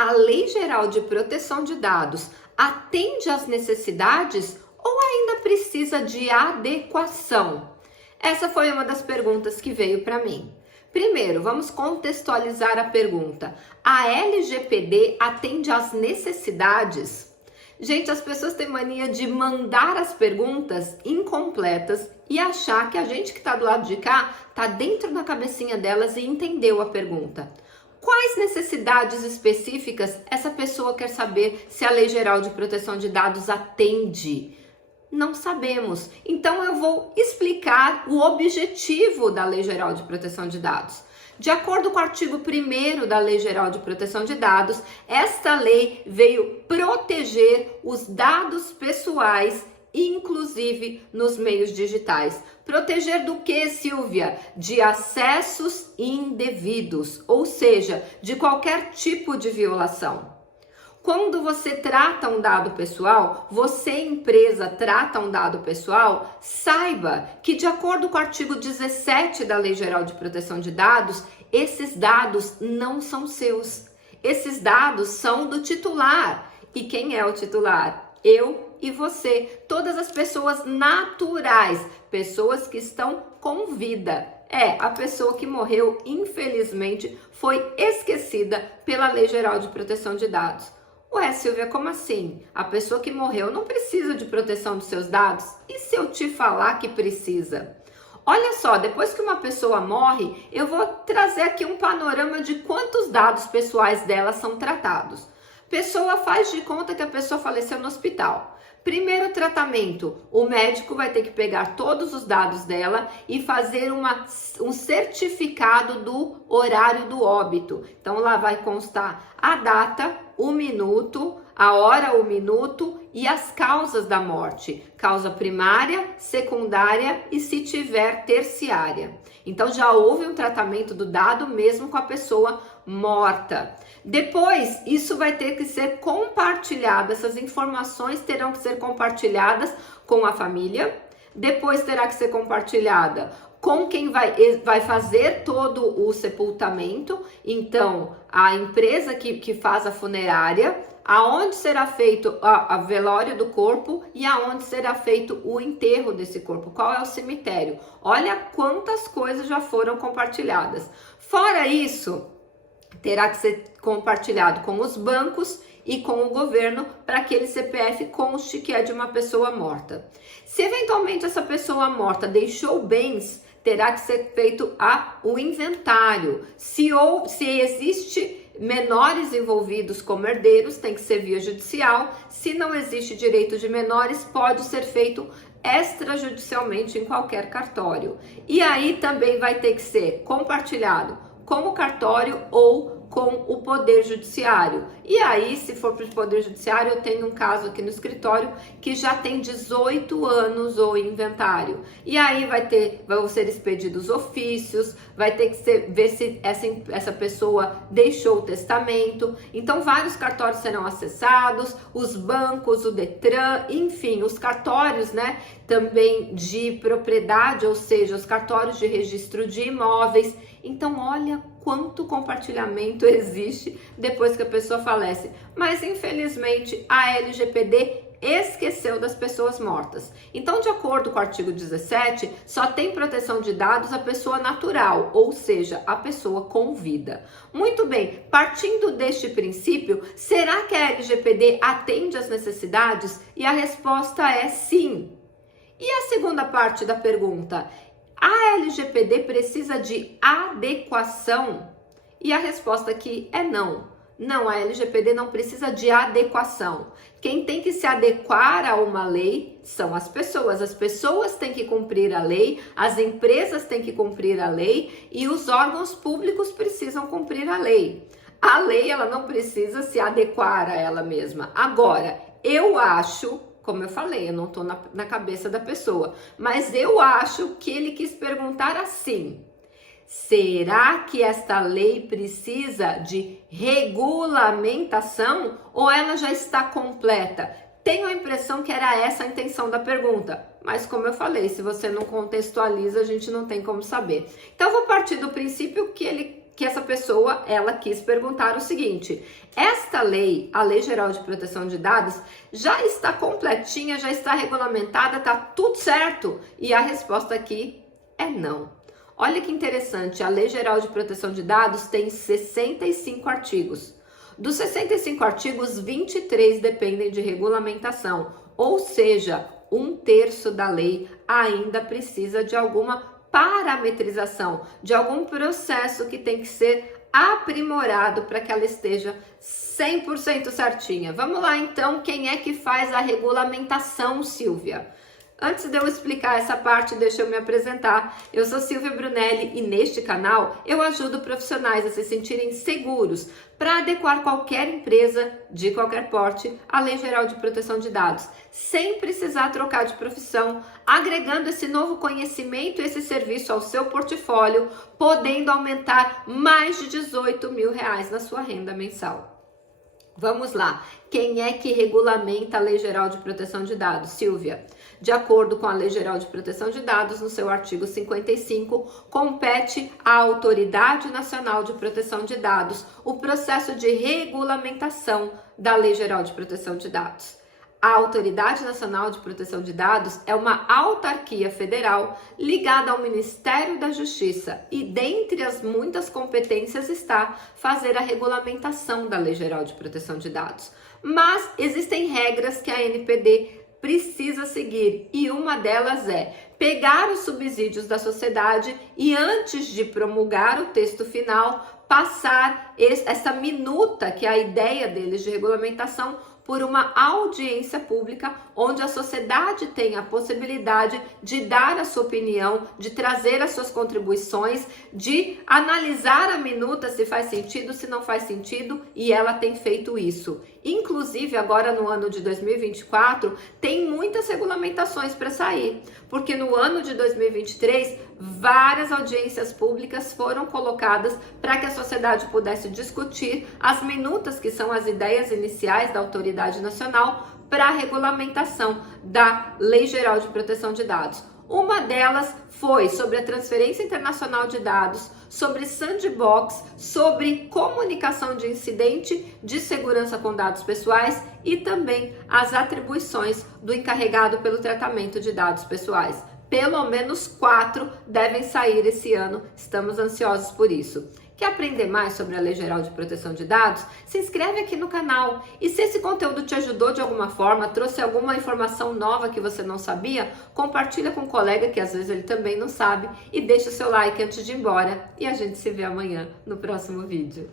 A Lei Geral de Proteção de Dados atende às necessidades ou ainda precisa de adequação? Essa foi uma das perguntas que veio para mim. Primeiro, vamos contextualizar a pergunta. A LGPD atende às necessidades? Gente, as pessoas têm mania de mandar as perguntas incompletas e achar que a gente que está do lado de cá está dentro da cabecinha delas e entendeu a pergunta. Quais necessidades específicas essa pessoa quer saber se a Lei Geral de Proteção de Dados atende? Não sabemos. Então eu vou explicar o objetivo da Lei Geral de Proteção de Dados. De acordo com o artigo 1º da Lei Geral de Proteção de Dados, esta lei veio proteger os dados pessoais, inclusive nos meios digitais. Proteger do que, Silvia? De acessos indevidos, ou seja, de qualquer tipo de violação. Quando você trata um dado pessoal, você, empresa, trata um dado pessoal, saiba que, de acordo com o artigo 17 da Lei Geral de Proteção de Dados, esses dados não são seus. Esses dados são do titular. E quem é o titular? Eu e você. Todas as pessoas naturais, pessoas que estão com vida. A pessoa que morreu, infelizmente, foi esquecida pela Lei Geral de Proteção de Dados. Ué, Silvia, como assim? A pessoa que morreu não precisa de proteção dos seus dados? E se eu te falar que precisa? Olha só, depois que uma pessoa morre, eu vou trazer aqui um panorama de quantos dados pessoais dela são tratados. Pessoa faz de conta que a pessoa faleceu no hospital. Primeiro tratamento, o médico vai ter que pegar todos os dados dela e fazer um certificado do horário do óbito. Então lá vai constar a data, o minuto, a hora, o minuto e as causas da morte. Causa primária, secundária e se tiver terciária. Então já houve um tratamento do dado mesmo com a pessoa morta. Depois, isso vai ter que ser compartilhado, essas informações terão que ser compartilhadas com a família, depois terá que ser compartilhada com quem vai fazer todo o sepultamento, então a empresa que faz a funerária, aonde será feito a velório do corpo e aonde será feito o enterro desse corpo, qual é o cemitério. Olha quantas coisas já foram compartilhadas. Fora isso, terá que ser compartilhado com os bancos e com o governo para que aquele CPF conste que é de uma pessoa morta. Se eventualmente essa pessoa morta deixou bens, terá que ser feito o inventário. Se existe menores envolvidos como herdeiros, tem que ser via judicial. Se não existe direito de menores, pode ser feito extrajudicialmente em qualquer cartório. E aí também vai ter que ser compartilhado com o cartório ou com o Poder Judiciário. E aí, se for para o Poder Judiciário, eu tenho um caso aqui no escritório que já tem 18 anos o inventário. E aí vão ser expedidos ofícios, vai ter que ver se essa pessoa deixou o testamento. Então, vários cartórios serão acessados, os bancos, o Detran, enfim, os cartórios, né, também de propriedade, ou seja, os cartórios de registro de imóveis. Então, olha quanto compartilhamento existe depois que a pessoa falece. Mas, infelizmente, a LGPD esqueceu das pessoas mortas. Então, de acordo com o artigo 17, só tem proteção de dados a pessoa natural, ou seja, a pessoa com vida. Muito bem, partindo deste princípio, será que a LGPD atende às necessidades? E a resposta é sim. E a segunda parte da pergunta? A LGPD precisa de adequação? E a resposta aqui é não. Não, a LGPD não precisa de adequação. Quem tem que se adequar a uma lei são as pessoas têm que cumprir a lei, as empresas têm que cumprir a lei e os órgãos públicos precisam cumprir a lei. A lei, ela não precisa se adequar a ela mesma. Agora, eu acho, como eu falei, eu não estou na cabeça da pessoa, mas eu acho que ele quis perguntar assim: será que esta lei precisa de regulamentação ou ela já está completa? Tenho a impressão que era essa a intenção da pergunta, mas como eu falei, se você não contextualiza, a gente não tem como saber. Então, eu vou partir do princípio que ele que essa pessoa, ela quis perguntar o seguinte: esta lei, a Lei Geral de Proteção de Dados, já está completinha, já está regulamentada, está tudo certo? E a resposta aqui é não. Olha que interessante, a Lei Geral de Proteção de Dados tem 65 artigos. Dos 65 artigos, 23 dependem de regulamentação, ou seja, 1/3 da lei ainda precisa de alguma parametrização, de algum processo que tem que ser aprimorado para que ela esteja 100% certinha. Vamos lá então, quem é que faz a regulamentação, Silvia? Antes de eu explicar essa parte, deixa eu me apresentar. Eu sou Silvia Brunelli e neste canal eu ajudo profissionais a se sentirem seguros para adequar qualquer empresa de qualquer porte à Lei Geral de Proteção de Dados, sem precisar trocar de profissão, agregando esse novo conhecimento e esse serviço ao seu portfólio, podendo aumentar mais de R$18.000 na sua renda mensal. Vamos lá, quem é que regulamenta a Lei Geral de Proteção de Dados, Silvia? De acordo com a Lei Geral de Proteção de Dados, no seu artigo 55, compete à Autoridade Nacional de Proteção de Dados o processo de regulamentação da Lei Geral de Proteção de Dados. A Autoridade Nacional de Proteção de Dados é uma autarquia federal ligada ao Ministério da Justiça e, dentre as muitas competências, está fazer a regulamentação da Lei Geral de Proteção de Dados. Mas existem regras que a ANPD precisa seguir e uma delas é pegar os subsídios da sociedade e, antes de promulgar o texto final, passar essa minuta, que é a ideia deles de regulamentação, por uma audiência pública, onde a sociedade tem a possibilidade de dar a sua opinião, de trazer as suas contribuições, de analisar a minuta se faz sentido, se não faz sentido, e ela tem feito isso. Inclusive, agora no ano de 2024, tem muitas regulamentações para sair, porque no ano de 2023, várias audiências públicas foram colocadas para que a sociedade pudesse discutir as minutas, que são as ideias iniciais da Autoridade Nacional para a regulamentação da Lei Geral de Proteção de Dados. Uma delas foi sobre a transferência internacional de dados, sobre sandbox, sobre comunicação de incidente de segurança com dados pessoais e também as atribuições do encarregado pelo tratamento de dados pessoais. Pelo menos 4 devem sair esse ano, estamos ansiosos por isso. Quer aprender mais sobre a Lei Geral de Proteção de Dados? Se inscreve aqui no canal. E se esse conteúdo te ajudou de alguma forma, trouxe alguma informação nova que você não sabia, compartilha com um colega que às vezes ele também não sabe e deixa o seu like antes de ir embora. E a gente se vê amanhã no próximo vídeo.